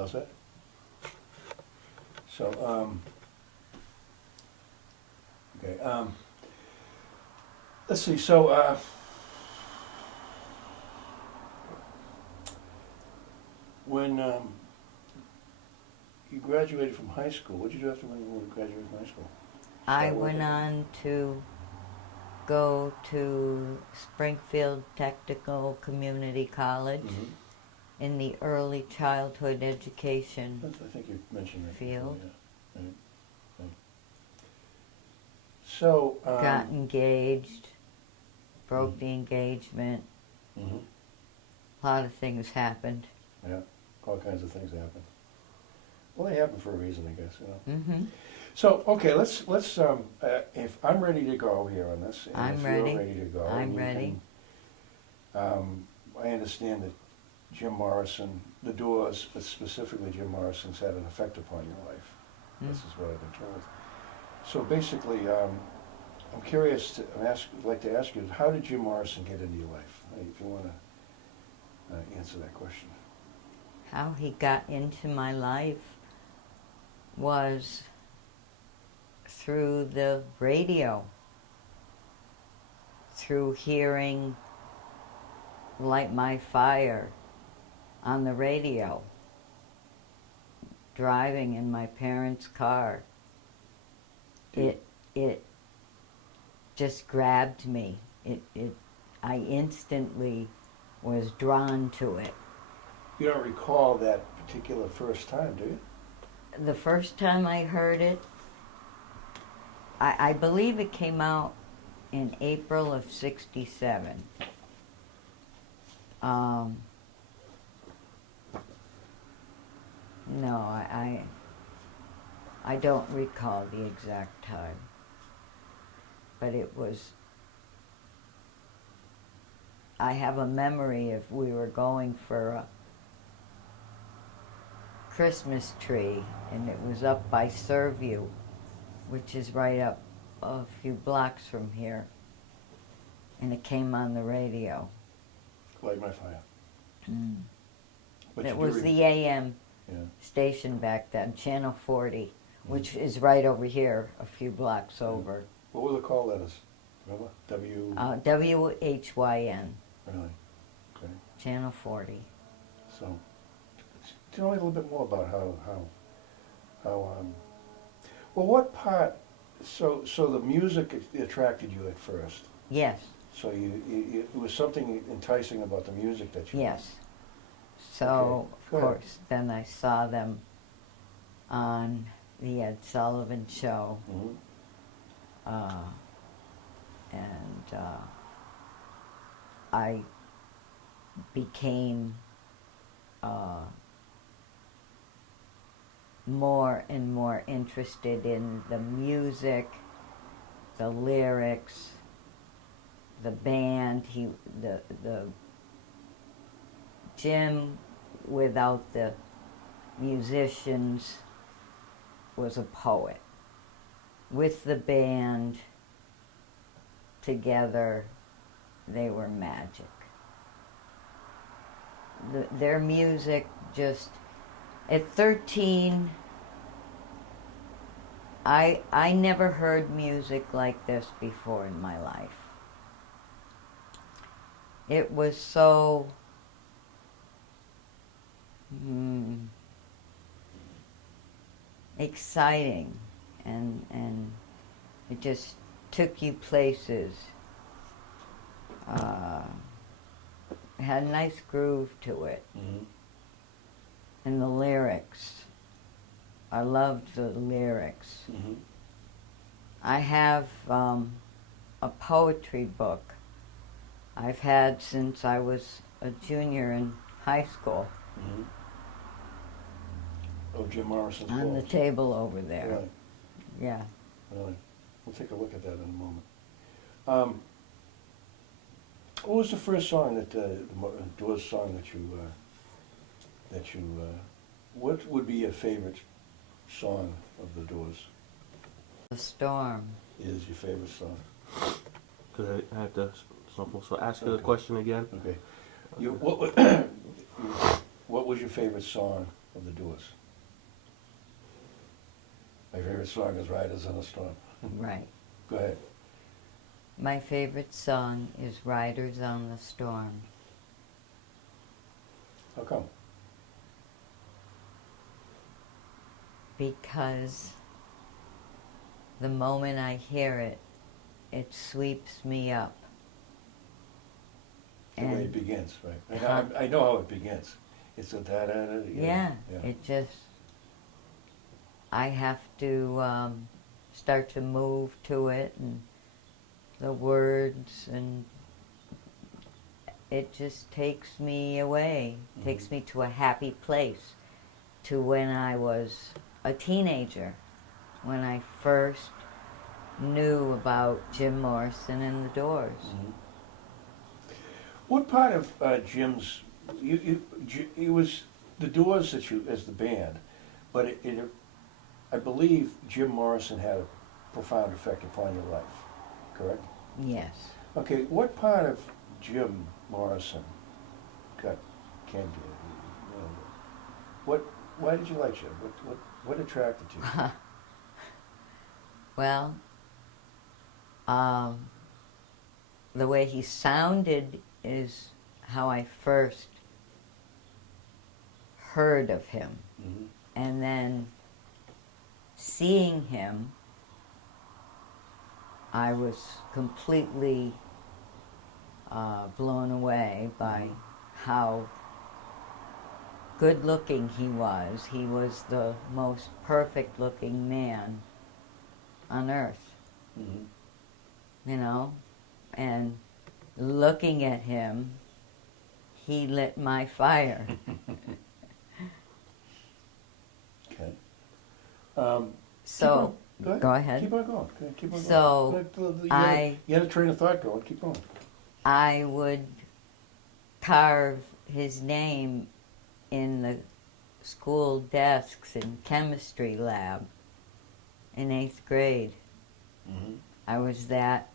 All set? So, okay, let's see, so, when, you graduated from high school, what did you do after when you graduated from high school? I Start went working? on to go to Springfield Technical Community College Mhm. in the early childhood education. I think you mentioned that before, Field. yeah. Right, right. So, Got engaged, broke the engagement. mhm, A lot of things happened. yeah, all kinds of things happen. Well, they happen for a reason, I guess, you know. Mm-hmm. So, okay, let's, if I'm ready to go here on this, and I'm if ready. you're ready to go. I'm and you ready. I understand that Jim Morrison, the Doors, but specifically Jim Morrison's had an effect upon your life. This is what I've been told. So basically, I'm curious to, I'd like to ask you, how did Jim Morrison get into your life? If you want to answer that question. How he got into my life was through the radio, through hearing Light My Fire on the radio, driving in my parents' car. It just grabbed me. I instantly was drawn to it. You don't recall that particular first time, do you? The first time I heard it, I believe it came out in April of '67. No, I don't recall the exact time, but it was, I have a memory of we were going for a Christmas tree, and it was up by Surview, which is right up a few blocks from here, and it came on the radio. Light My Fire. But It you do was the AM yeah. station back then, Channel 40, which is right over here, a few blocks over. What were the call letters? Remember? WHYN, Really? Okay. Channel 40. So, tell me a little bit more about well, what part, so the music attracted you at first. Yes, So it was something enticing about the music that you yes. So, Okay, of good. course, then I saw them on the Ed Sullivan Show, Mhm. and I became more and more interested in the music, the lyrics, the band. The Jim, without the musicians, was a poet. With the band together, they were magic. Their music just, at 13, I never heard music like this before in my life. It was so exciting, and it just took you places. It had a nice groove to it. Mhm. And the lyrics, I loved the lyrics. Mhm. I have a poetry book I've had since I was a junior in high school, Mhm. Oh, Jim Morrison's on the poems. table over there. Really? Yeah. Really? We'll take a look at that in a moment. What was the first song that the Doors song that you what would be your favorite song of the Doors? The Storm. Is your favorite song? Could I have to so ask you the Okay. question again? Okay. What was your favorite song of the Doors? My favorite song is Riders on a Storm. Right. Go ahead. My favorite song is Riders on the Storm. How come? Because the moment I hear it, it sweeps me up. The way it begins, right? Huh? I know how it begins. It's a da-da-da. Yeah, it just, I have to start to move to it, and the words, and it just takes me away, takes me to a happy place, to when I was a teenager, when I first knew about Jim Morrison and the Doors. Mhm. What part of Jim's, it was the Doors that you, as the band, but I believe Jim Morrison had a profound effect upon your life, correct? Yes. Okay, what part of Jim Morrison got candy? You know, why did you like Jim? What attracted you? Well, the way he sounded is how I first heard of him. Mhm. And then seeing him, I was completely blown away by how good looking he was. He was the most perfect looking man on earth, Mhm. you know? And looking at him, he lit my fire. Okay. So, go ahead. Keep on going. Keep on So, going. You had a train of thought going. Keep going. I would carve his name in the school desks in chemistry lab in 8th grade. Mm-hmm. I was that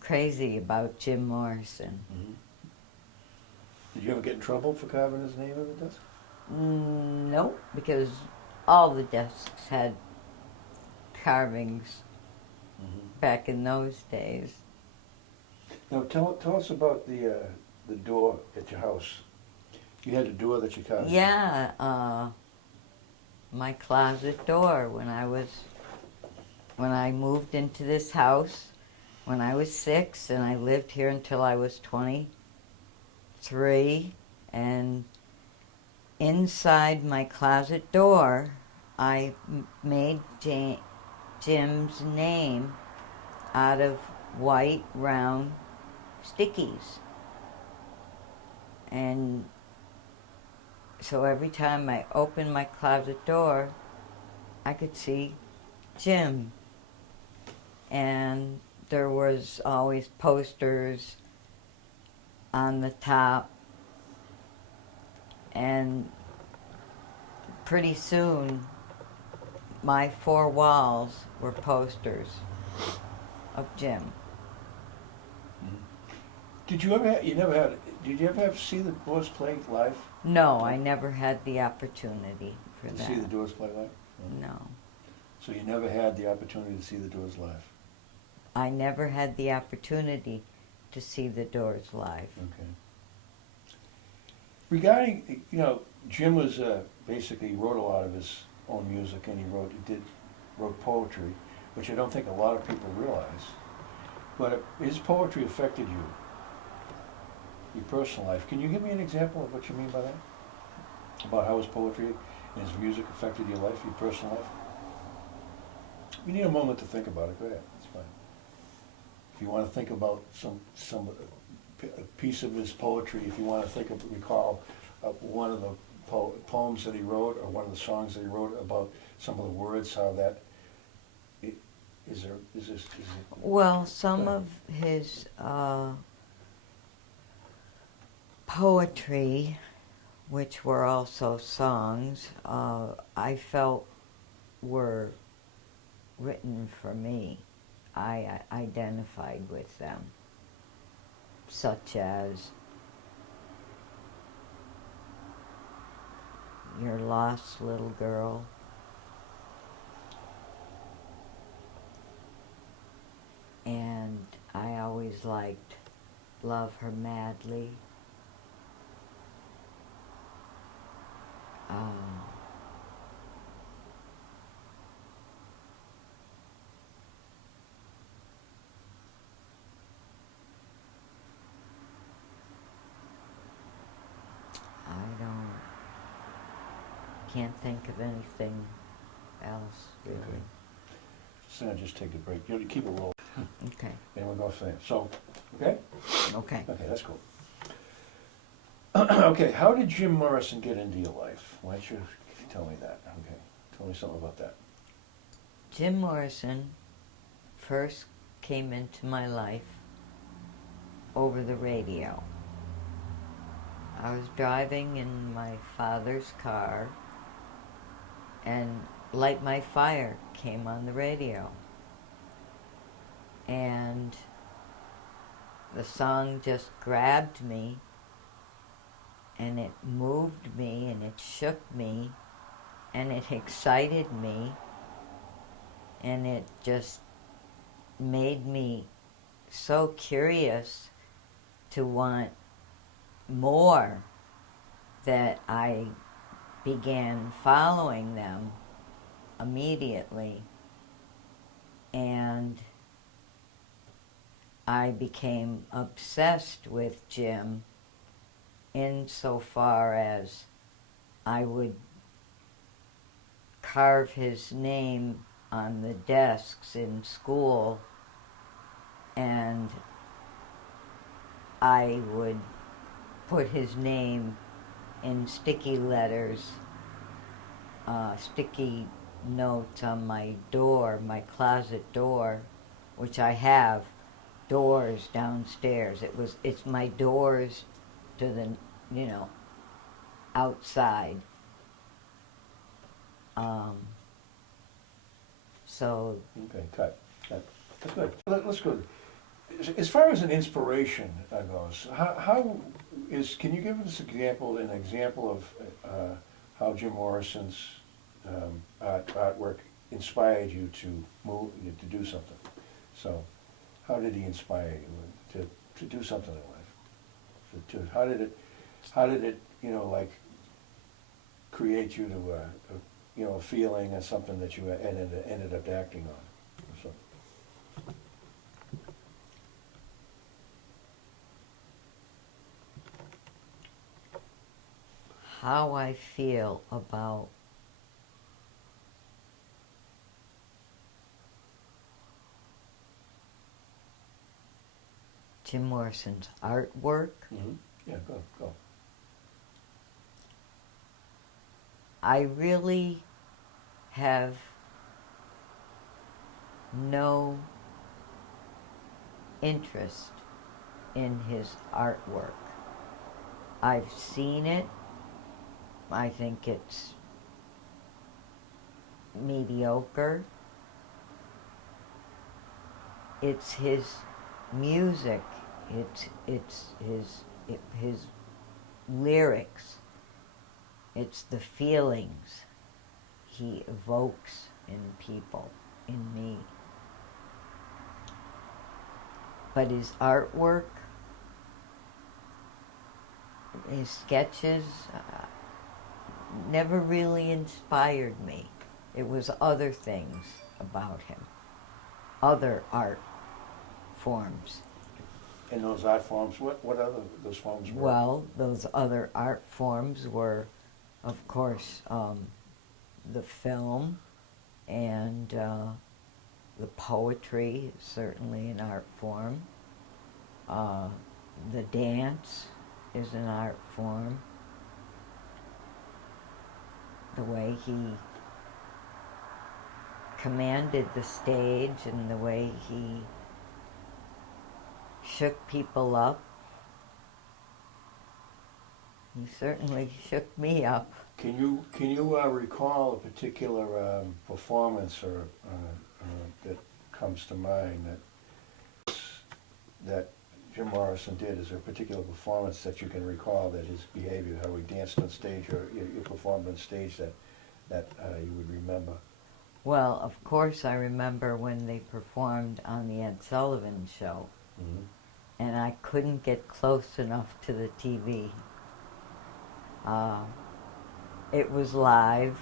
crazy about Jim Morrison. Mm-hmm. Did you ever get in trouble for carving his name on the desk? Nope, because all the desks had carvings Mm-hmm. back in those days. Now tell us about the door at your house. You had a door that you carved. Yeah, my closet door when I moved into this house when I was 6, and I lived here until I was 23, and inside my closet door I made Jim's name out of white round stickies, and so every time I opened my closet door I could see Jim, and there was always posters on the top, and pretty soon my 4 walls were posters of Jim. Mm-hmm. Did you ever see the Doors play live? No, I never had the opportunity for To that. see the Doors play live? No. So you never had the opportunity to see the Doors live? I never had the opportunity to see the Doors live. Okay. Regarding, Jim was basically wrote a lot of his own music, and he wrote poetry, which I don't think a lot of people realize. But his poetry affected you, your personal life. Can you give me an example of what you mean by that? About how his poetry and his music affected your life, your personal life? You need a moment to think about it. Go ahead. It's fine. If you want to think about some a piece of his poetry, if you want to recall one of the poems that he wrote, or one of the songs that he wrote, about some of the words, how that is this? Well, some of his poetry, which were also songs, I felt were written for me. I identified with them, such as your lost little girl. And I always liked Love Her Madly. Can't think of anything else, really. Okay. So now just take a break. You keep it rolling. Okay. And we'll go from there. So, okay? Okay. Okay, that's cool. Okay, how did Jim Morrison get into your life? Why don't you tell me that? Okay, tell me something about that. Jim Morrison first came into my life over the radio. I was driving in my father's car, and Light My Fire came on the radio. And the song just grabbed me, and it moved me, and it shook me, and it excited me, and it just made me so curious to want more that I began following them immediately, and I became obsessed with Jim insofar as I would carve his name on the desks in school, and I would put his name in sticky letters, sticky notes on my door, my closet door, which I have doors downstairs. It's my doors to the, outside. So. Okay, cut. That's good. Let's go. As far as an inspiration goes, can you give us an example of how Jim Morrison's artwork inspired you to do something? So, how did he inspire you to do something in life? How did it create you to a feeling or something that you ended up acting on? So. How I feel about Jim Morrison's artwork. Mm-hmm. Yeah, go. I really have no interest in his artwork. I've seen it. I think it's mediocre. It's his music. It's his lyrics. It's the feelings he evokes in people, in me. But his artwork, his sketches, never really inspired me. It was other things about him, other art forms. And those art forms, what other those forms were? Well, those other art forms were, of course, the film, and the poetry is certainly an art form. The dance is an art form. The way he commanded the stage and the way he shook people up. He certainly shook me up. Can you recall a particular performance or that comes to mind that Jim Morrison did, is there a particular performance that you can recall that his behavior, how he danced on stage or you performed on stage that you would remember? Well, of course, I remember when they performed on the Ed Sullivan Show, Mm-hmm. and I couldn't get close enough to the TV. It was live.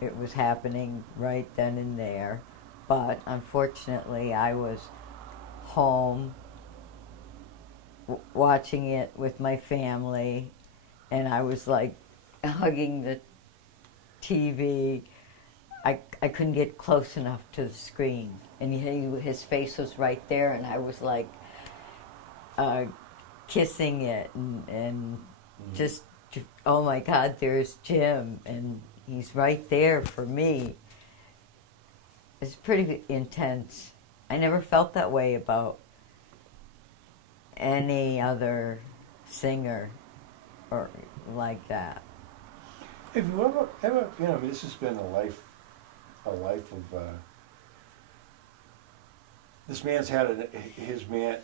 It was happening right then and there. But unfortunately, I was home watching it with my family, and I was like hugging the TV. I couldn't get close enough to the screen, and his face was right there, and I was like kissing it, and just, oh my God, there's Jim, and he's right there for me. It's pretty intense. I never felt that way about any other singer or like that. Have you ever, you know, I mean, this has been a life of, this man's had this man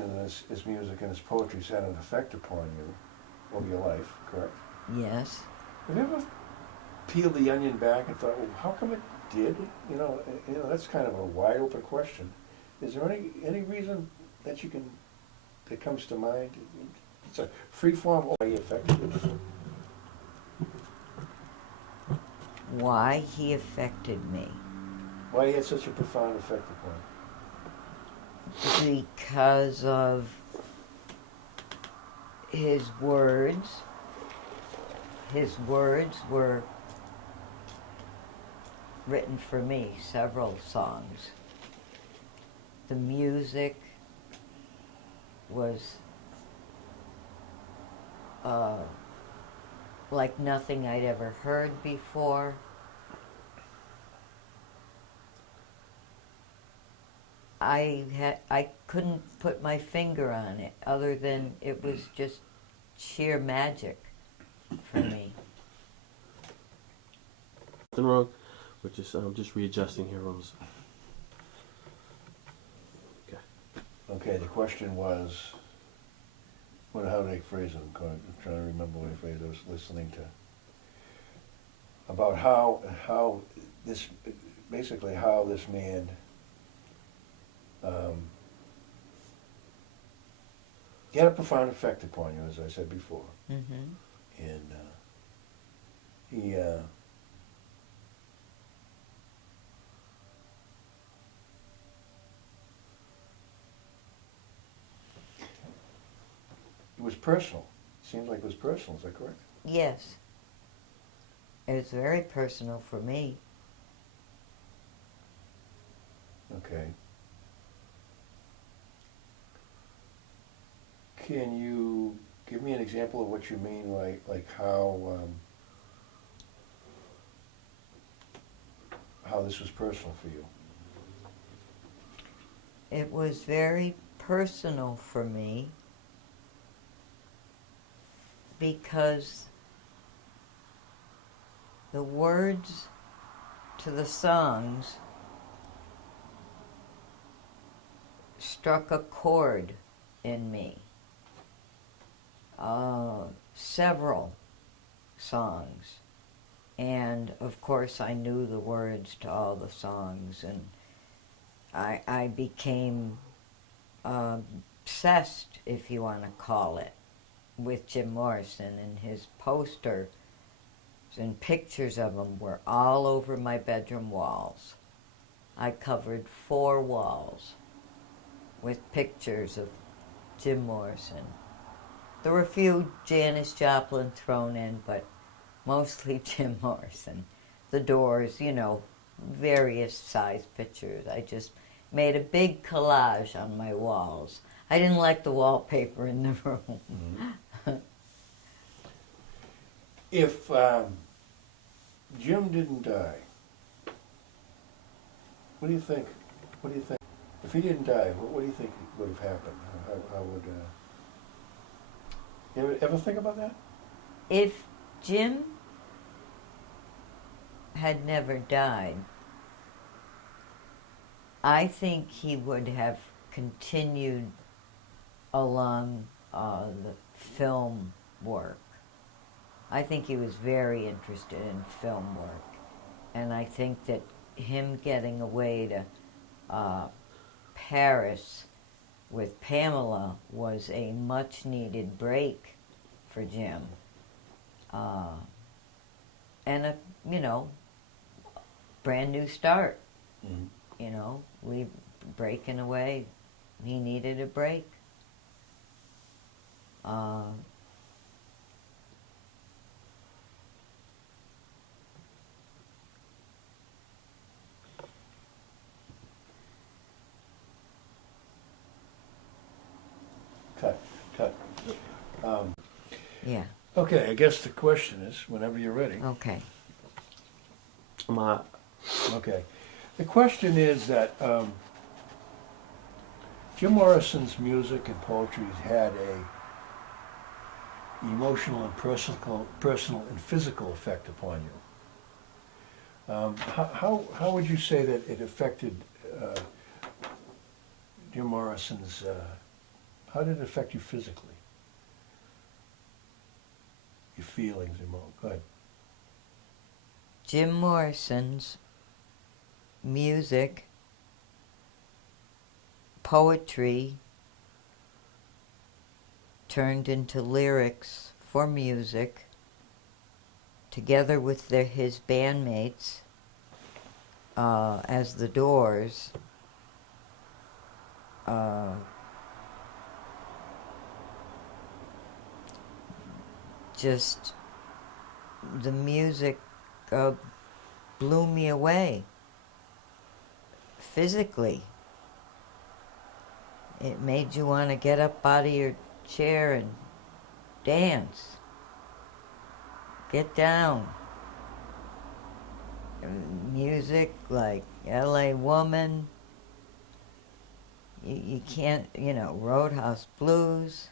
and his music and his poetry's had an effect upon you over your life, correct? Yes. Have you ever peeled the onion back and thought, well, how come it did? You know, that's kind of a wide open question. Is there any reason that comes to mind? It's a free form way effective. Why he affected me? Why he had such a profound effect upon you? Because of his words. His words were written for me, several songs. The music was like nothing I'd ever heard before. I couldn't put my finger on it other than it was just sheer magic for me. Nothing wrong. We're just readjusting here, Rose. Okay. Okay, the question was, how did I phrase it? I'm trying to remember what I phrased. I was listening to about how this man he had a profound effect upon you, as I said before. Mm-hmm. And he it was personal. Seems like it was personal. Is that correct? Yes. It was very personal for me. Okay. Can you give me an example of what you mean, like how this was personal for you? It was very personal for me because the words to the songs struck a chord in me. Several songs. And of course I knew the words to all the songs, and I became obsessed, if you want to call it, with Jim Morrison, and his posters and pictures of him were all over my bedroom walls. I covered 4 walls with pictures of Jim Morrison. There were a few Janis Joplin thrown in, but mostly Jim Morrison. The Doors, various size pictures. I just made a big collage on my walls. I didn't like the wallpaper in the room. Mm-hmm. If Jim didn't die, what do you think? If he didn't die, what do you think would have happened? How would you ever think about that? If Jim had never died, I think he would have continued along the film work. I think he was very interested in film work. And I think that him getting away to Paris with Pamela was a much needed break for Jim. And a, brand new start. Mm-hmm. We breaking away. He needed a break. Cut. Yeah. Okay, I guess the question is, whenever you're ready. Okay. Okay. The question is that Jim Morrison's music and poetry had a emotional and personal and physical effect upon you. How would you say that it affected Jim Morrison's? How did it affect you physically? Your feelings, go ahead. Jim Morrison's music, poetry, turned into lyrics for music, together with his bandmates, as the Doors. Just the music blew me away physically. It made you want to get up out of your chair and dance. Get down. Music like LA Woman. You can't, Roadhouse Blues.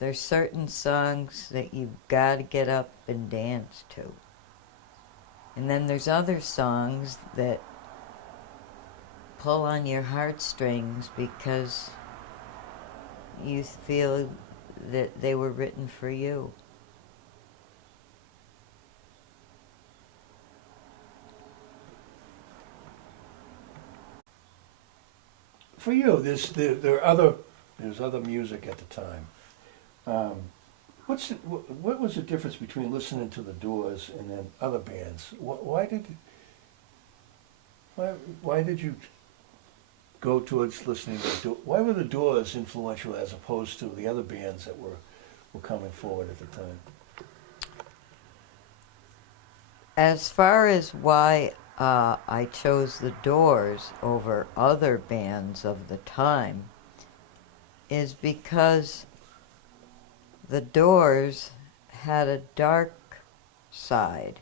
There's certain songs that you've got to get up and dance to. And then there's other songs that pull on your heartstrings because you feel that they were written for you. For you, there's other music at the time. What was the difference between listening to the Doors and then other bands? Why did you go towards listening to the Doors? Why were the Doors influential as opposed to the other bands that were coming forward at the time? As far as why I chose the Doors over other bands of the time is because the Doors had a dark side,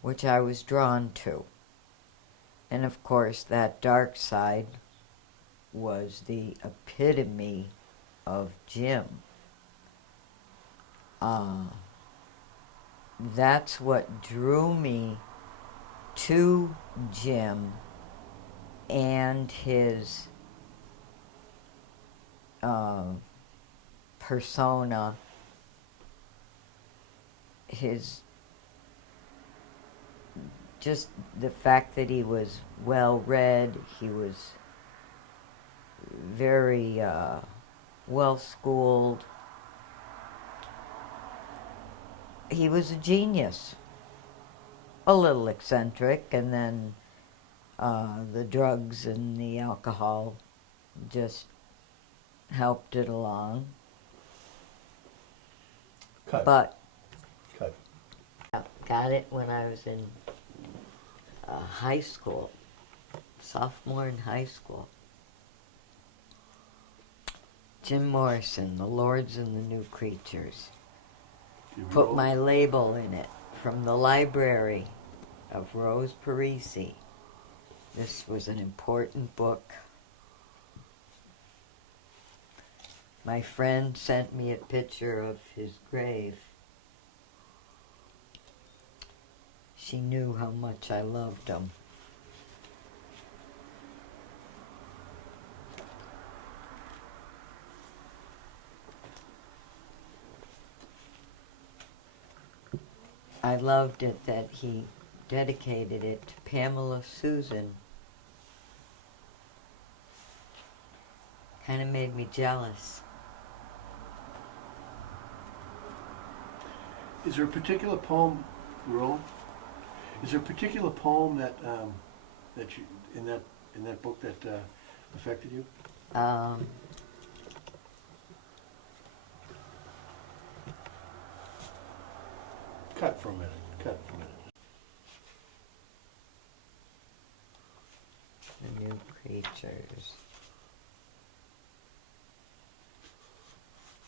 which I was drawn to. And of course, that dark side was the epitome of Jim. That's what drew me to Jim and his persona, just the fact that he was well read, he was very well schooled. He was a genius, a little eccentric, and then the drugs and the alcohol just helped it along. Cut. But Cut. got it when I was in high school, sophomore in high school. Jim Morrison, The Lords and the New Creatures. Put my label in it from the library of Rose Parisi. This was an important book. My friend sent me a picture of his grave. She knew how much I loved him. I loved it that he dedicated it to Pamela Susan. Kind of made me jealous. Is there a particular poem, Roland? Is there a particular poem that that you in that book that affected you? Cut for a minute. Cut for a minute. The New Creatures.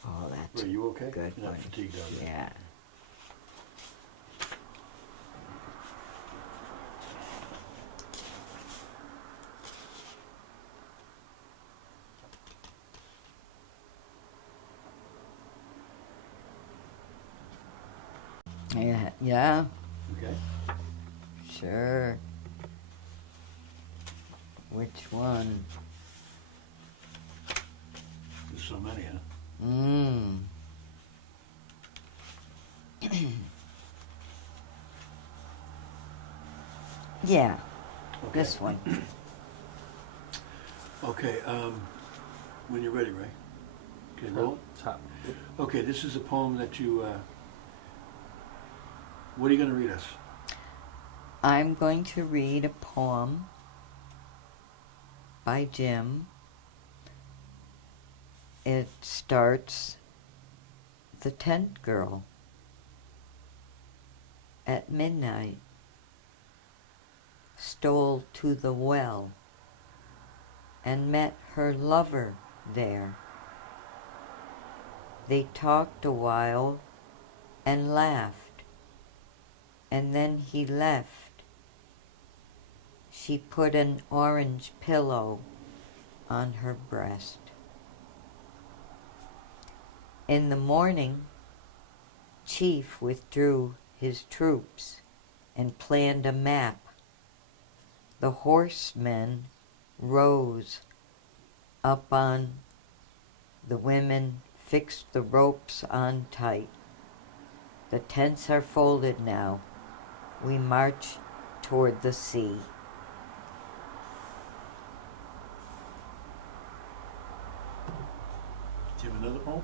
Oh, that's Are you okay? good You're not one. fatigued, are you? Yeah. Yeah, yeah, Okay. sure. Which one? There's so many, huh? Yeah, Okay. this one. Okay. When you're ready, Ray. Okay, roll. Top. Okay, this is a poem that you. What are you going to read us? I'm going to read a poem by Jim. It starts, "The tent girl at midnight stole to the well and met her lover there. They talked a while and laughed, and then he left. She put an orange pillow on her breast. In the morning, Chief withdrew his troops and planned a map. The horsemen rose up on the women, fixed the ropes on tight. The tents are folded now. We march toward the sea." Do you have another poem?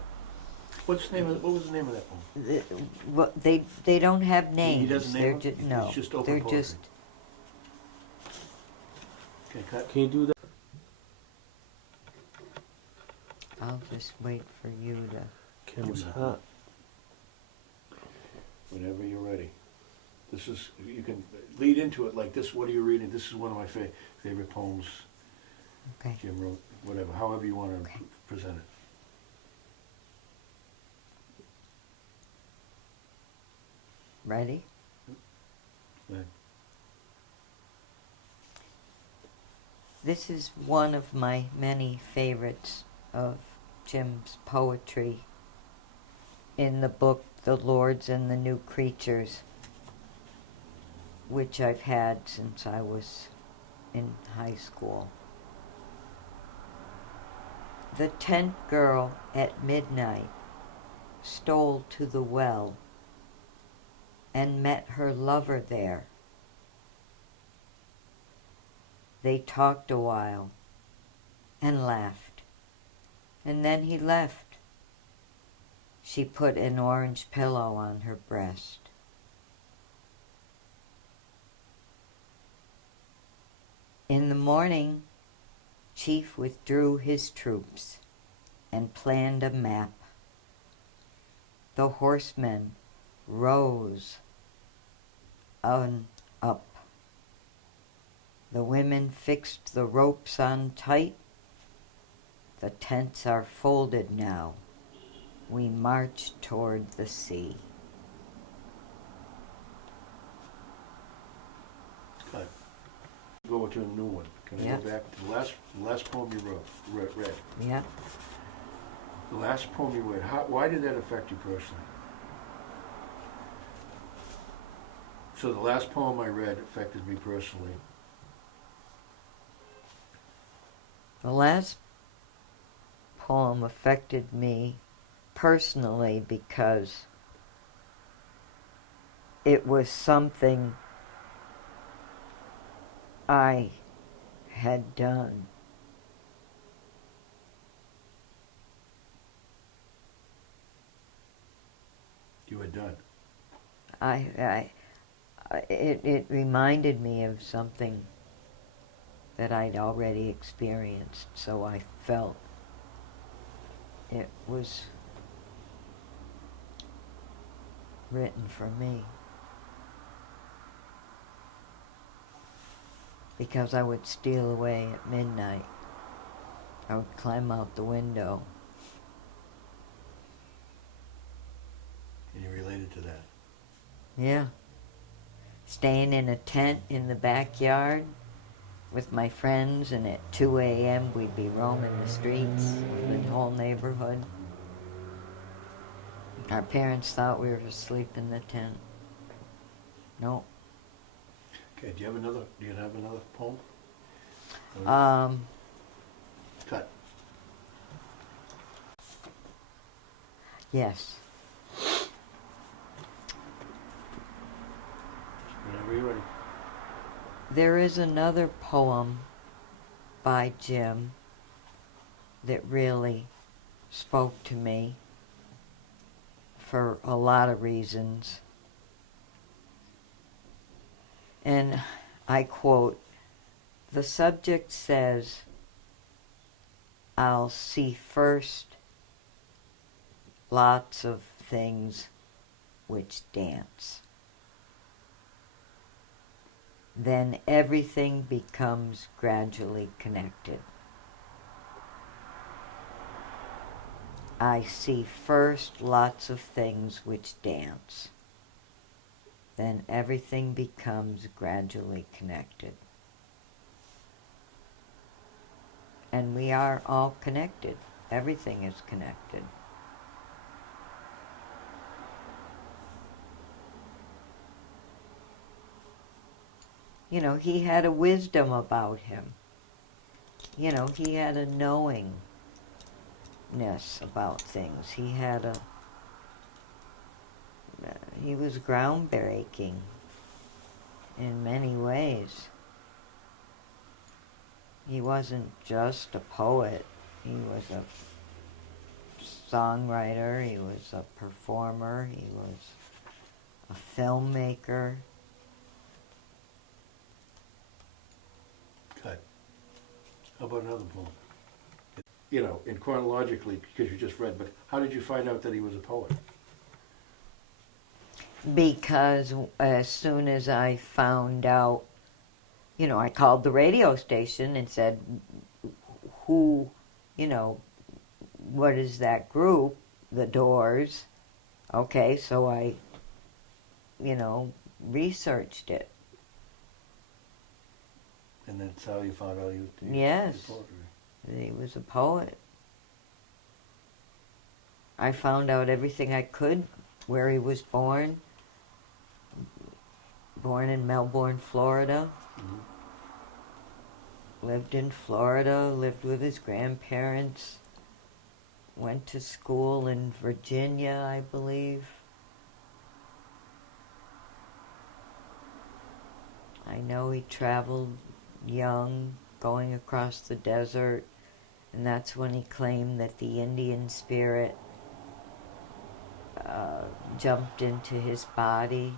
What was the name of that poem? They don't have names. He doesn't name They're them? just It's no. just open They're poetry. just Okay, cut. Can you do that? I'll just wait for you to. Camera's hot. Whenever you're ready. This is, you can lead into it like this. What are you reading? This is one of my favorite poems Okay. Jim wrote. Whatever, however you want to Okay. present it. Ready? Right. This is one of my many favorites of Jim's poetry in the book The Lords and the New Creatures, which I've had since I was in high school. The tent girl at midnight stole to the well and met her lover there. They talked a while and laughed, and then he left. She put an orange pillow on her breast. In the morning, Chief withdrew his troops and planned a map. The horsemen rose on up. The women fixed the ropes on tight. The tents are folded now. We march toward the sea. Cut. Go to a new one. Can I Yeah. go back to the last poem you read? Yeah. The last poem you read. Why did that affect you personally? So the last poem I read affected me personally. The last poem affected me personally because it was something I had done. You had done. It reminded me of something that I'd already experienced, so I felt it was written for me. Because I would steal away at midnight. I would climb out the window. And you related to that. Yeah. Staying in a tent in the backyard with my friends, and at 2 a.m. we'd be roaming the streets of the whole neighborhood. Our parents thought we were asleep in the tent. No. Okay, do you have another poem? Cut. Yes. Whenever you're ready. There is another poem by Jim that really spoke to me for a lot of reasons. And I quote, the subject says, I'll see first lots of things which dance. Then everything becomes gradually connected. I see first lots of things which dance. Then everything becomes gradually connected. And we are all connected. Everything is connected. You know, he had a wisdom about him. You know, he had a knowingness about things. He was groundbreaking in many ways. He wasn't just a poet. He was a songwriter. He was a performer. He was a filmmaker. Cut. How about another poem? You know, in chronologically, because you just read, but how did you find out that he was a poet? Because as soon as I found out, you know, I called the radio station and said, who, you know, what is that group? The Doors. Okay, so I, you know, researched it. And that's how you found out he was Yes. poetry. He was a poet. I found out everything I could, where he was born. Born in Melbourne, Florida. Mm-hmm. Lived in Florida, lived with his grandparents. Went to school in Virginia, I believe. I know he traveled young, going across the desert, and that's when he claimed that the Indian spirit jumped into his body,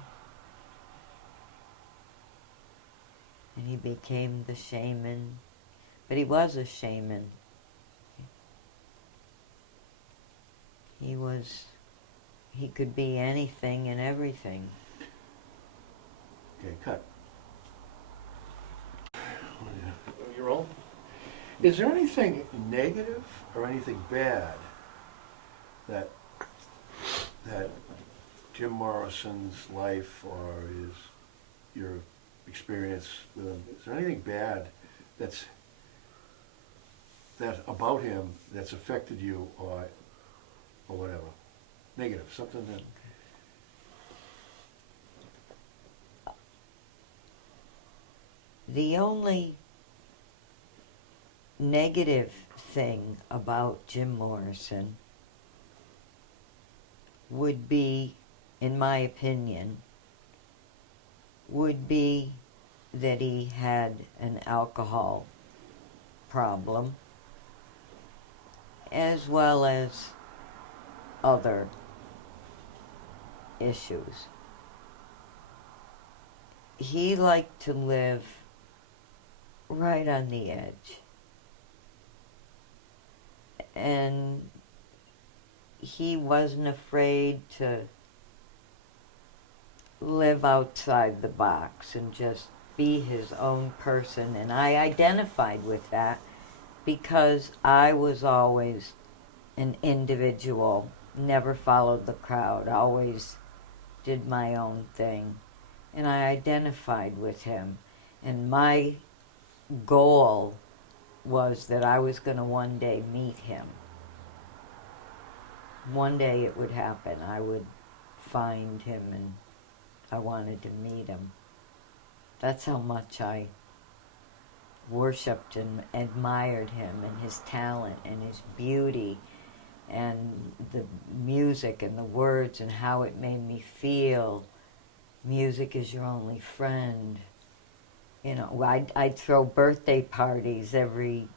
and he became the shaman. But he was a shaman. He could be anything and everything. Okay, cut. You're all? Is there anything negative or anything bad that Jim Morrison's life or your experience with him, is there anything bad that about him that's affected you or whatever? Negative, something that... The only negative thing about Jim Morrison would be, in my opinion, would be that he had an alcohol problem, as well as other issues. He liked to live right on the edge. And he wasn't afraid to live outside the box and just be his own person. And I identified with that because I was always an individual, never followed the crowd, always did my own thing. And I identified with him. And my goal was that I was going to one day meet him. One day it would happen. I would find him and I wanted to meet him. That's how much I worshipped and admired him and his talent and his beauty and the music and the words and how it made me feel. Music is your only friend. You know, I'd throw birthday parties every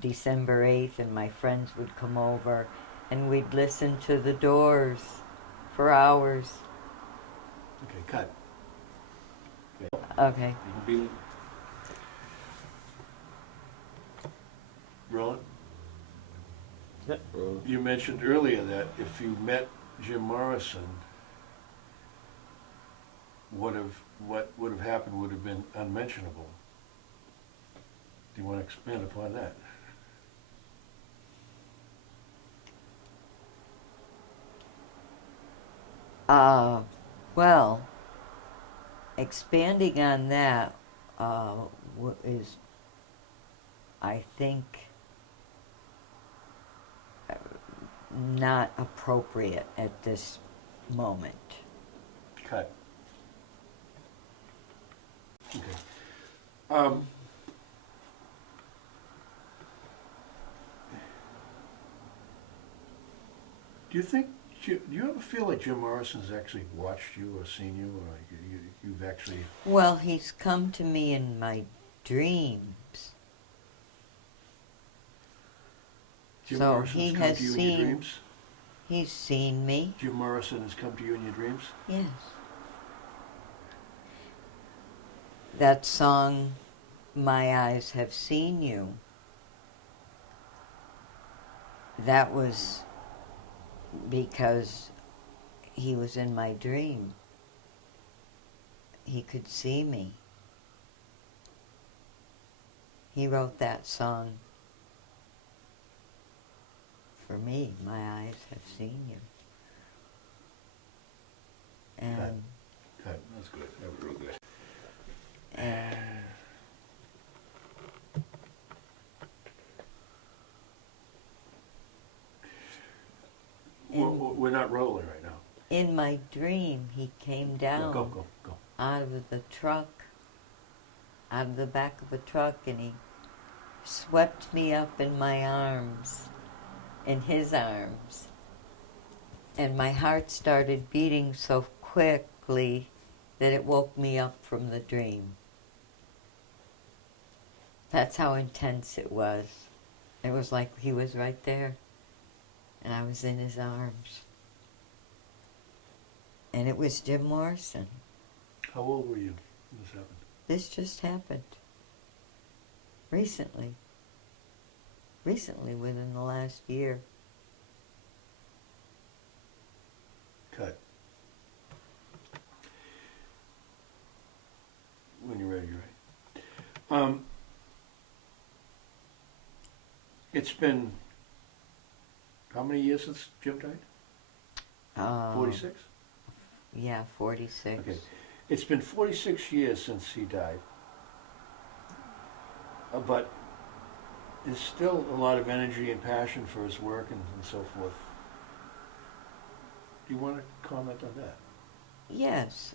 December 8th and my friends would come over and we'd listen to the Doors for hours. Okay, cut. Okay. Be- Roland, Yep. you mentioned earlier that if you met Jim Morrison, what would have happened would have been unmentionable. Do you want to expand upon that? Well, expanding on that is, I think, not appropriate at this moment. Cut. Okay. Do you ever feel like Jim Morrison's actually watched you or seen you, or you've actually... Well, he's come to me in my dreams. Jim So Morrison's he come has to you in seen- your dreams? He's seen me. Jim Morrison has come to you in your dreams? Yes. That song, My Eyes Have Seen You, that was because he was in my dream. He could see me. He wrote that song for me. My eyes have seen you. And Cut. That's good. That was real good. and We're not rolling right now. in my dream, he came down Go. out of the truck, out of the back of a truck, and he swept me up in my arms, in his arms. And my heart started beating so quickly that it woke me up from the dream. That's how intense it was. It was like he was right there, and I was in his arms. And it was Jim Morrison. How old were you when this happened? This just happened. Recently. Recently, within the last year. Cut. When you're ready, you're right. It's been how many years since Jim died? 46? Yeah, 46. Okay. It's been 46 years since he died. But there's still a lot of energy and passion for his work and so forth. Do you want to comment on that? Yes.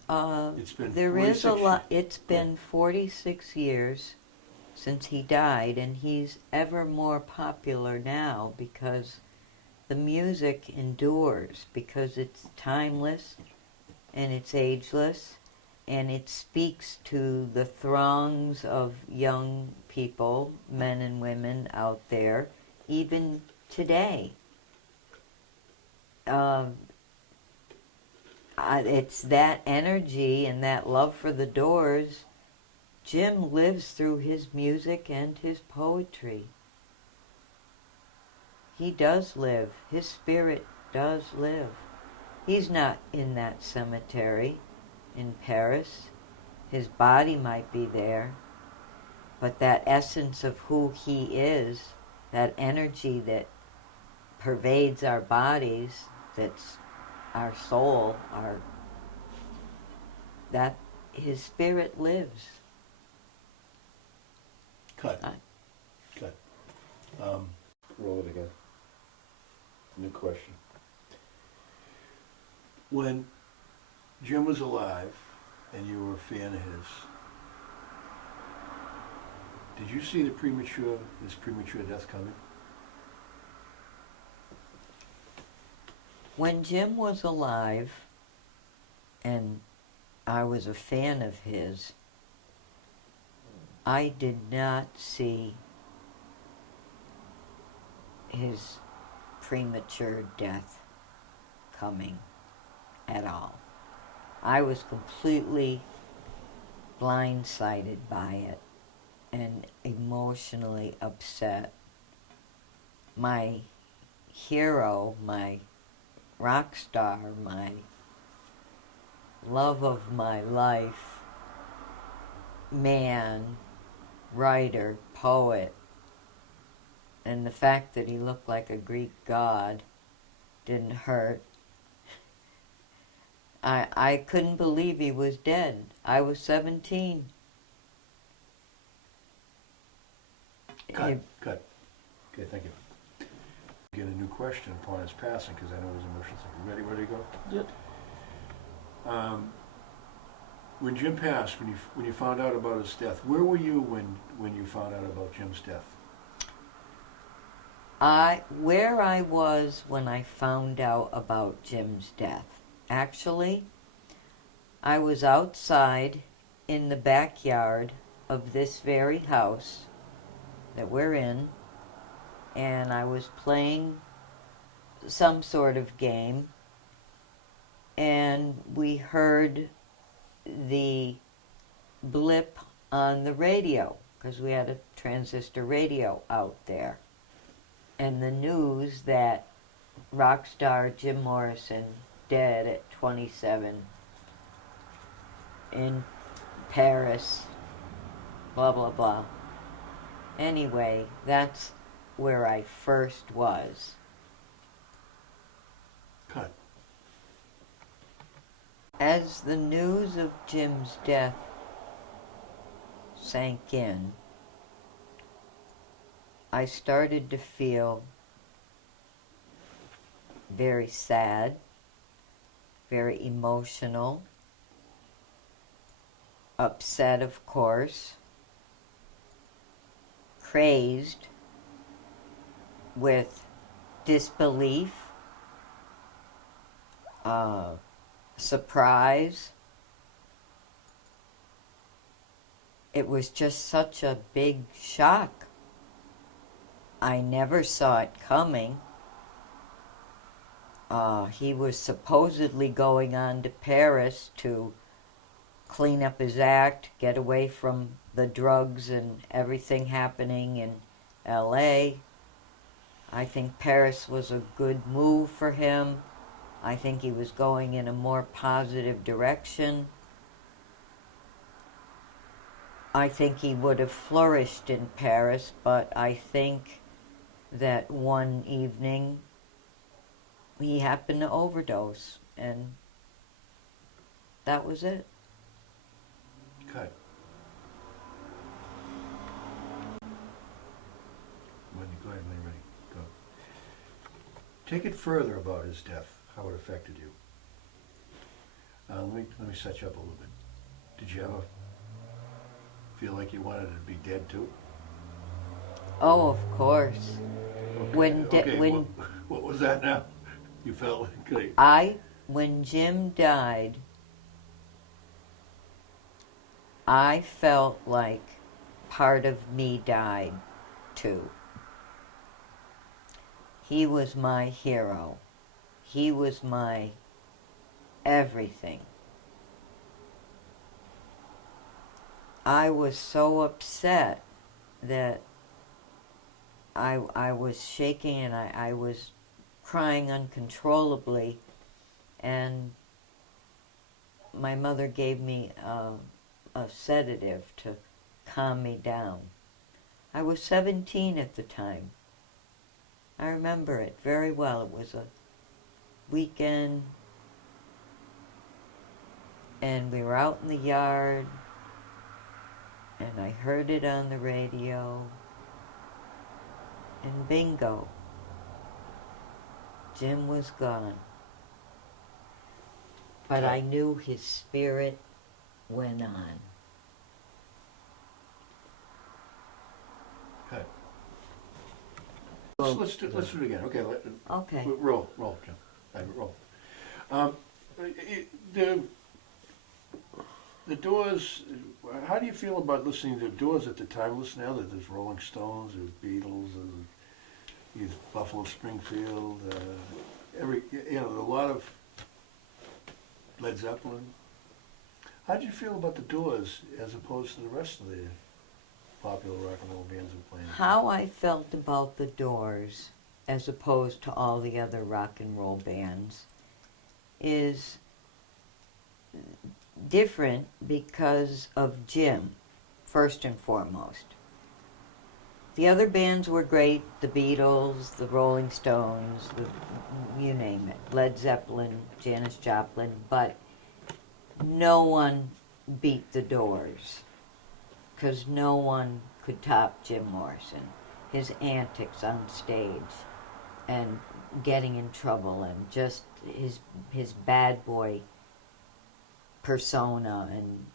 It's been there is a 46 lot. It's been 46 years since he died, and he's ever more popular now because the music endures, because it's timeless and it's ageless, and it speaks to the throngs of young people, men and women out there, even today. It's that energy and that love for the Doors. Jim lives through his music and his poetry. He does live. His spirit does live. He's not in that cemetery in Paris. His body might be there, but that essence of who he is, that energy that pervades our bodies, that's our soul, that his spirit lives. Cut. Cut. Roll it again. New question. When Jim was alive and you were a fan of his, did you see his premature death coming? When Jim was alive and I was a fan of his, I did not see his premature death coming at all. I was completely blindsided by it and emotionally upset. My hero, my rock star, my love of my life, man, writer, poet, and the fact that he looked like a Greek god didn't hurt. I couldn't believe he was dead. I was 17. Cut. Okay, thank you. Get a new question upon his passing, because I know his emotions. Ready to go? Yep. When Jim passed, when you found out about his death, where were you when you found out about Jim's death? Where I was when I found out about Jim's death. Actually, I was outside in the backyard of this very house that we're in, and I was playing some sort of game, and we heard the blip on the radio, because we had a transistor radio out there, and the news that rock star Jim Morrison dead at 27 in Paris, blah blah blah. Anyway, that's where I first was. Cut. As the news of Jim's death sank in, I started to feel very sad, very emotional, upset, of course, crazed with disbelief, surprise. It was just such a big shock. I never saw it coming. He was supposedly going on to Paris to clean up his act, get away from the drugs and everything happening in L.A. I think Paris was a good move for him. I think he was going in a more positive direction. I think he would have flourished in Paris, but I think that one evening he happened to overdose, and that was it. Cut. Go ahead when you're ready. Go. Take it further about his death, how it affected you. Let me set you up a little bit. Did you ever feel like you wanted to be dead too? Oh, of course. Okay, what was that now? You felt like... When Jim died, I felt like part of me died too. He was my hero. He was my everything. I was so upset that I was shaking and I was crying uncontrollably, and my mother gave me a sedative to calm me down. I was 17 at the time. I remember it very well. It was a weekend, and we were out in the yard, and I heard it on the radio, and bingo, Jim was gone. But I knew his spirit went on. Okay. Let's do it again. Okay. Okay. Roll, Jim. Roll. The Doors. How do you feel about listening to the Doors at the time? Listen now that there's Rolling Stones, there's Beatles, there's Buffalo, Springfield. A lot of Led Zeppelin. How did you feel about the Doors as opposed to the rest of the popular rock and roll bands who played? How I felt about the Doors as opposed to all the other rock and roll bands is different because of Jim, first and foremost. The other bands were great, the Beatles, the Rolling Stones, you name it, Led Zeppelin, Janis Joplin, but no one beat the Doors, because no one could top Jim Morrison. His antics on stage and getting in trouble and just his bad boy persona, and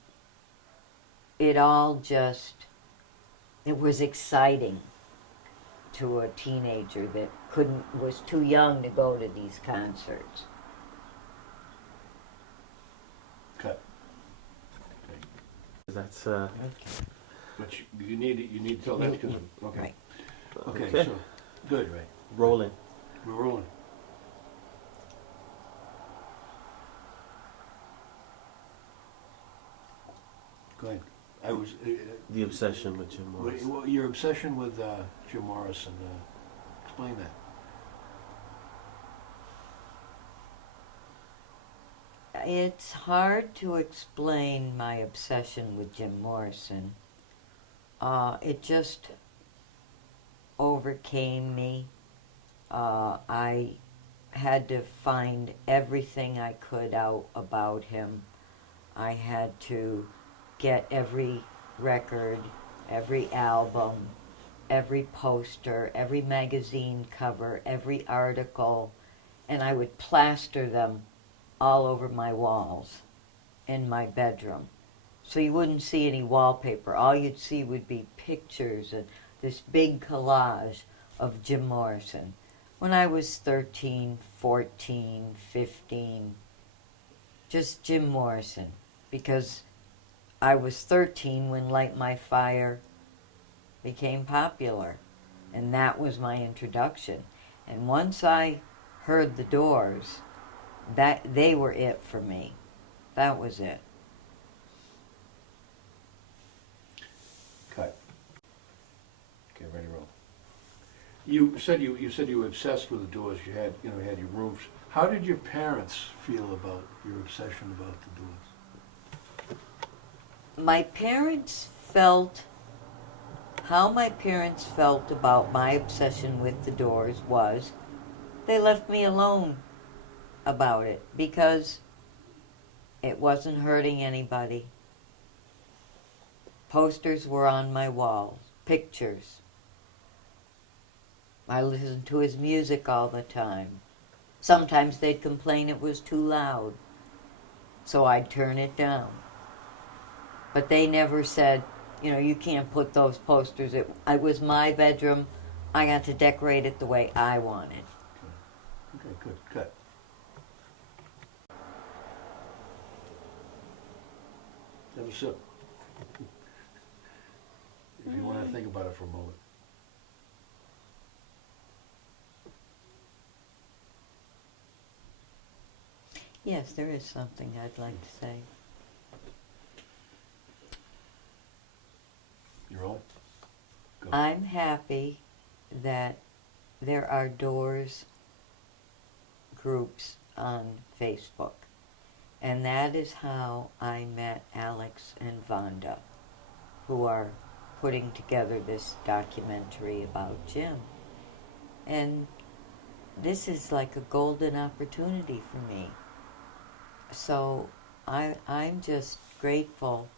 it all just, it was exciting to a teenager that was too young to go to these concerts. Cut. That's Okay. But you need to tell that because okay. Right. Okay. Okay. So good, right? rolling. We're rolling. Go ahead. I was The obsession with Jim Morrison. well, your obsession with Jim Morrison. Explain that. It's hard to explain my obsession with Jim Morrison. It just overcame me. I had to find everything I could out about him. I had to get every record, every album, every poster, every magazine cover, every article, and I would plaster them all over my walls in my bedroom. So you wouldn't see any wallpaper. All you'd see would be pictures and this big collage of Jim Morrison. When I was 13, 14, 15, just Jim Morrison, because I was 13 when Light My Fire became popular, and that was my introduction. And once I heard the Doors, that they were it for me. That was it. Cut. Okay, ready to roll. You said you were obsessed with the Doors. You had your rooms. How did your parents feel about your obsession about the Doors? My parents felt how my parents felt about my obsession with the Doors was they left me alone about it because it wasn't hurting anybody. Posters were on my walls, pictures. I listened to his music all the time. Sometimes they'd complain it was too loud, so I'd turn it down. But they never said, you can't put those posters. It was my bedroom. I got to decorate it the way I wanted. Okay, good. Cut. Have a sip. If you want to think about it for a moment. Yes, there is something I'd like to say. You rolling? Go. I'm happy that there are doors groups on Facebook. And that is how I met Alex and Vonda, who are putting together this documentary about Jim. And this is like a golden opportunity for me. So I'm just grateful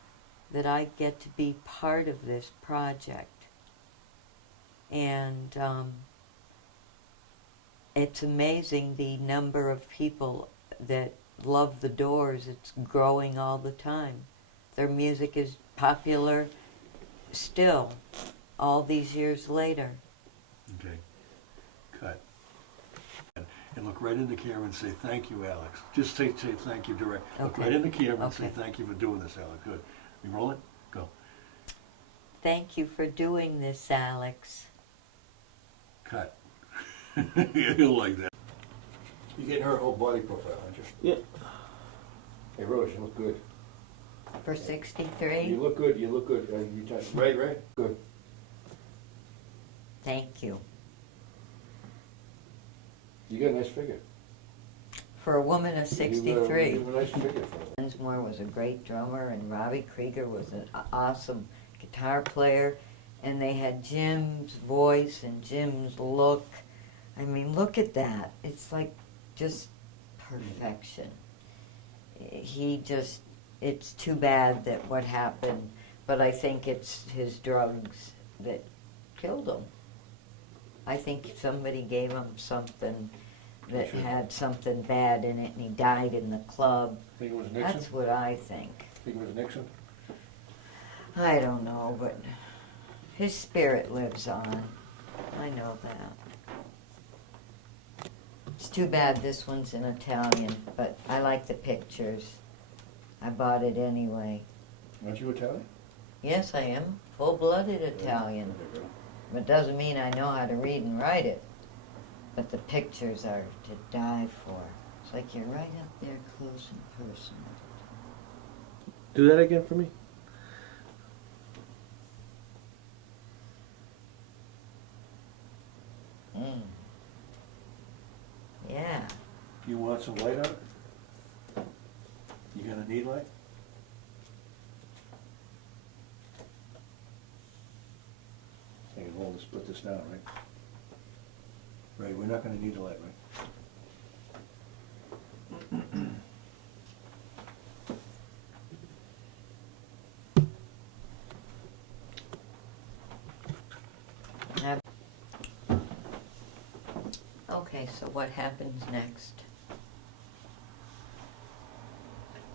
that I get to be part of this project. And it's amazing the number of people that love the Doors. It's growing all the time. Their music is popular still, all these years later. Okay. Cut. And look right in the camera and say, thank you, Alex. Just say thank you direct. Look Okay. right in the camera and say, Okay. thank you for doing this, Alex. Good. You rolling? Go. Thank you for doing this, Alex. Cut. You'll like that. You're getting her whole body profile, aren't you? Yeah. Hey, Rose, you look good. For You 63, look good. You look good. Right. Good. thank you. You got a nice figure. For a woman of You 63. have a nice figure for her. Dinsmore was a great drummer, and Robbie Krieger was an awesome guitar player, and they had Jim's voice and Jim's look. I mean, look at that. It's like just perfection. It's too bad that what happened, but I think it's his drugs that killed him. I think somebody gave him something that Sure. had something bad in it, and he died in the club. Think it was Nixon? That's what I think. Think it was Nixon? I don't know, but his spirit lives on. I know that. It's too bad this one's in Italian, but I like the pictures. I bought it anyway. Aren't you Italian? Yes, I am. Full-blooded Italian. Okay, good. But doesn't mean I know how to read and write it. But the pictures are to die for. It's like you're right up there close and personal. Do that again for me. Mm. Yeah. You want some light on it? You gonna need light? I think it's hold to split this down, right? Right, we're not gonna need the light, right? Okay, so what happens next?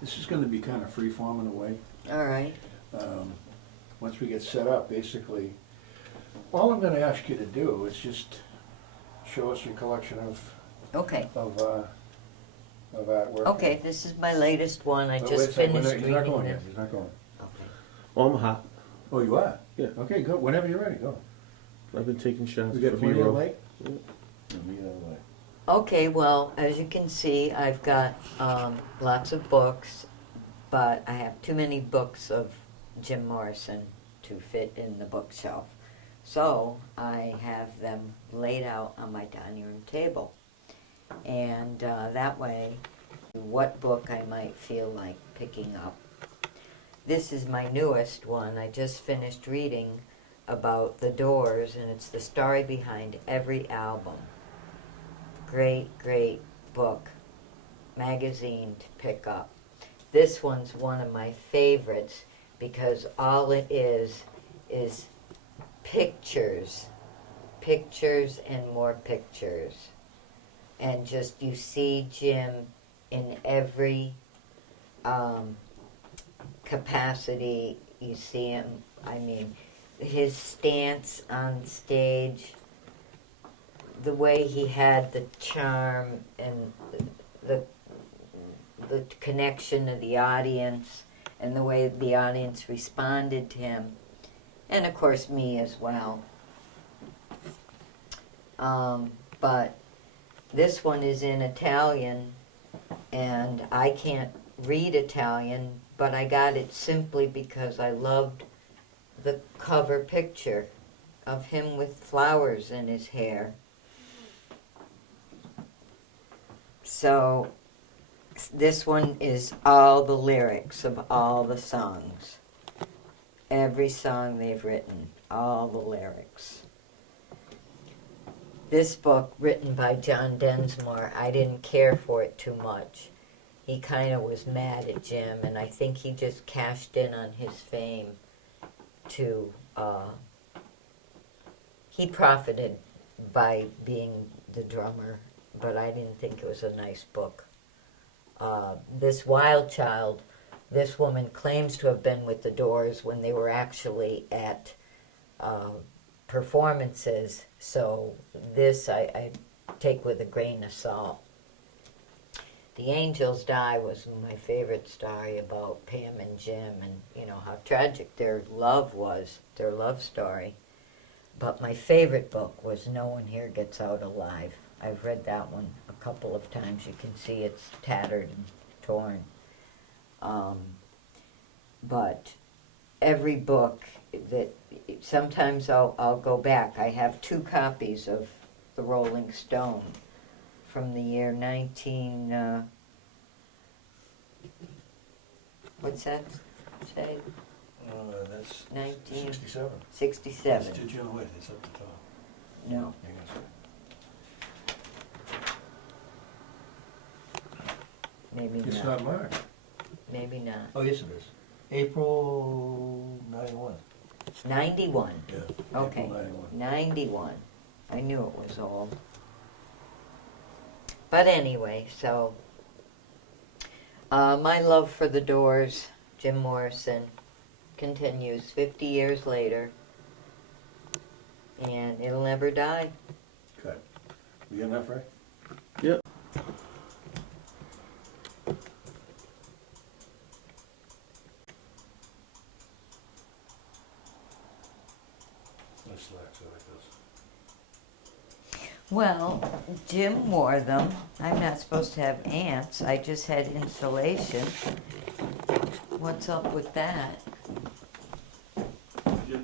This is gonna be kind of free-form in a way. All right. Once we get set up, basically, all I'm gonna ask you to do is just show us your collection Okay. of artwork. Okay, this is my latest one. I Oh, just wait a second, finished he's reading not going this. yet, he's not going. Okay. Oh, I'm hot. Oh, you are? Yeah. Okay, good, whenever you're ready, go. I've been taking shots. We got for plenty of B-roll. light? Yeah. We got light. Okay, well, as you can see, I've got lots of books, but I have too many books of Jim Morrison to fit in the bookshelf. So I have them laid out on my dining room table. And that way, what book I might feel like picking up. This is my newest one. I just finished reading about the Doors, and it's the story behind every album. Great, great book, magazine to pick up. This one's one of my favorites because all it is pictures, pictures and more pictures. And just you see Jim in every capacity. You see him, I mean, his stance on stage, the way he had the charm and the connection to the audience, and the way the audience responded to him, and of course me as well. But this one is in Italian, and I can't read Italian, but I got it simply because I loved the cover picture of him with flowers in his hair. So this one is all the lyrics of all the songs. Every song they've written, all the lyrics. This book, written by John Densmore, I didn't care for it too much. He kind of was mad at Jim, and I think he just cashed in on his fame to, he profited by being the drummer, but I didn't think it was a nice book. This Wild Child, this woman claims to have been with the Doors when they were actually at performances, so this I take with a grain of salt. The Angels Die was my favorite story about Pam and Jim, and you know how tragic their love was, their love story. But my favorite book was No One Here Gets Out Alive. I've read that one a couple of times. You can see it's tattered and torn. But every book that, sometimes I'll go back. I have 2 copies of the Rolling Stone from the year 19, what's that say? That's 1967. 67. Did you wait? It's up the top. No. Hang on a second. Maybe It's not. not marked. Maybe not. Oh, yes, it is. April 91. 91. Yeah. Okay. April 91. 91. I knew it was old. But anyway, so my love for the Doors, Jim Morrison, continues 50 years later, and it'll never die. Good. You got enough, Ray? Yep. No slacks, I like this. Well, Jim wore them. I'm not supposed to have ants. I just had insulation. What's up with that?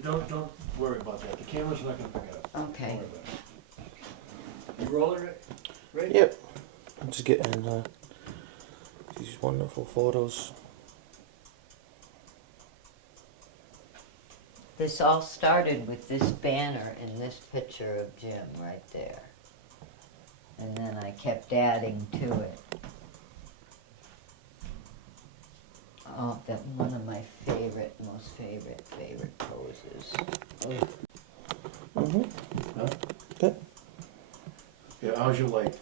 Don't worry about that. The camera's not going to pick it up. Okay. Don't worry about it. You rolling it? Right? Yep. I'm just getting these wonderful photos. This all started with this banner and this picture of Jim right there. And then I kept adding to it. Oh, that one of my most favorite poses. Mm-hmm. Huh? Okay. Yeah, how's your light?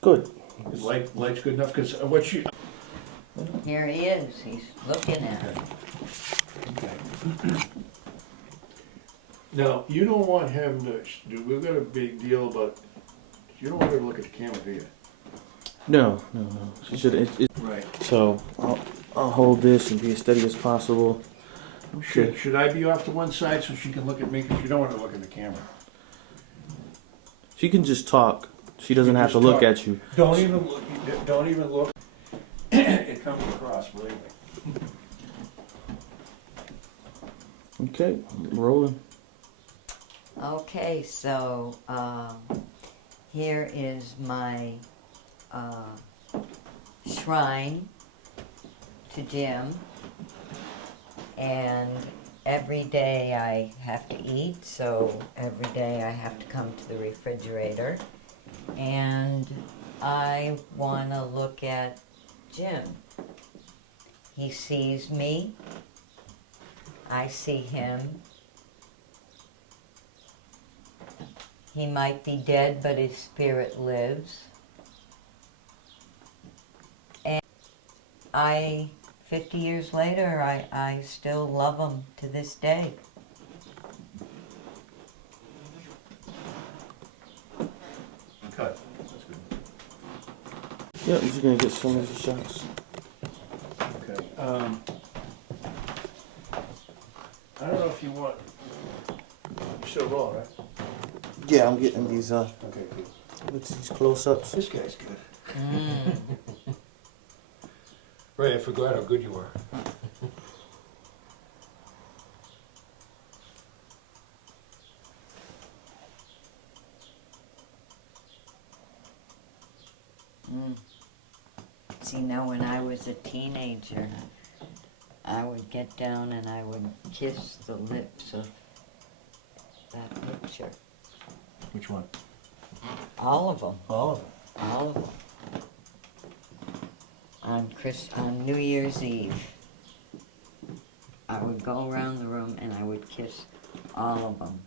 Good. Is light's good enough? Because what she... Here he is. He's looking at it. Okay. Now, you don't want him to... We've got a big deal about... You don't want her to look at the camera, do you? No. She should. Right. So I'll hold this and be as steady as possible. Should I be off to one side so she can look at me? Because you don't want to look at the camera. She can just talk. She doesn't have to look at you. Don't even look. Don't even look. It comes across, believe me. Okay, rolling. Okay, so here is my shrine to Jim, and every day I have to eat, so every day I have to come to the refrigerator, and I want to look at Jim. He sees me, I see him. He might be dead, but his spirit lives. And 50 years later, I still love him to this day. Cut. That's good. Yep, I'm just gonna get some of the shots. Okay. I don't know if you want. You're still rolling, right? Yeah, I'm getting these Okay, good. with these close-ups. This guy's good. Mm. Right, I forgot how good you were. Mm. See, now when I was a teenager, I would get down and I would kiss the lips of that picture. Which one? All of them. All of them. All of them. On New Year's Eve, I would go around the room and I would kiss all of them.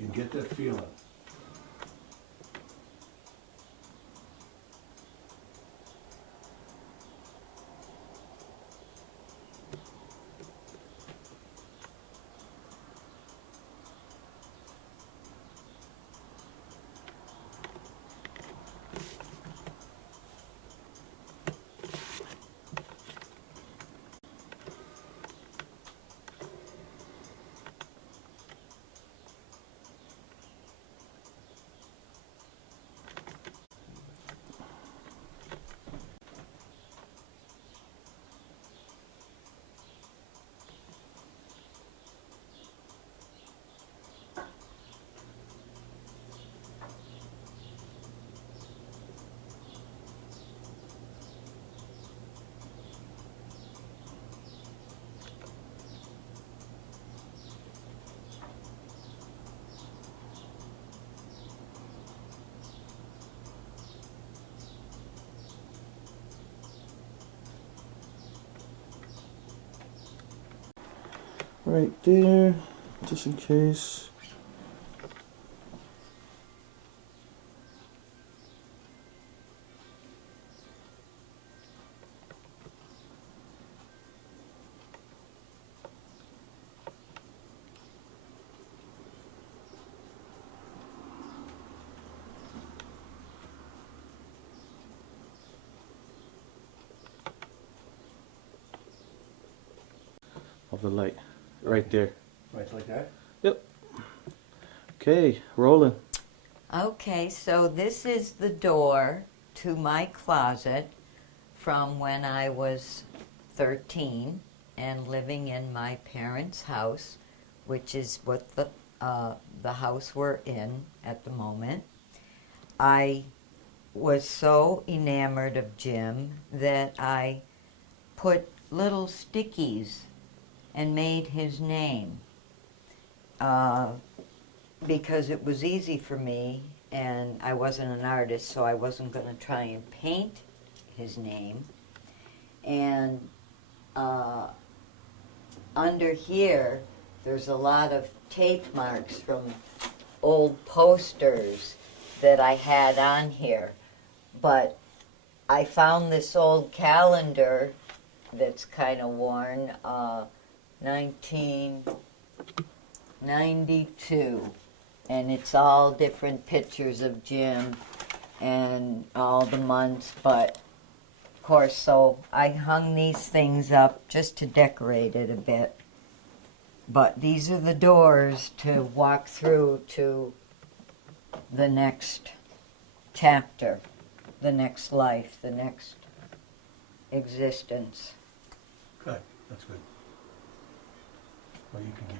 You get that feeling. Right there, just in case. Of the light, right there. Right, like that? Yep. Okay, rolling. Okay, so this is the door to my closet from when I was 13 and living in my parents' house, which is what the house we're in at the moment. I was so enamored of Jim that I put little stickies and made his name because it was easy for me and I wasn't an artist, so I wasn't going to try and paint his name. And under here, there's a lot of tape marks from old posters that I had on here. But I found this old calendar that's kind of worn, 1992. And it's all different pictures of Jim and all the months, but of course, so I hung these things up just to decorate it a bit. But these are the doors to walk through to the next chapter, the next life, the next existence. Good, that's good. Well, you can get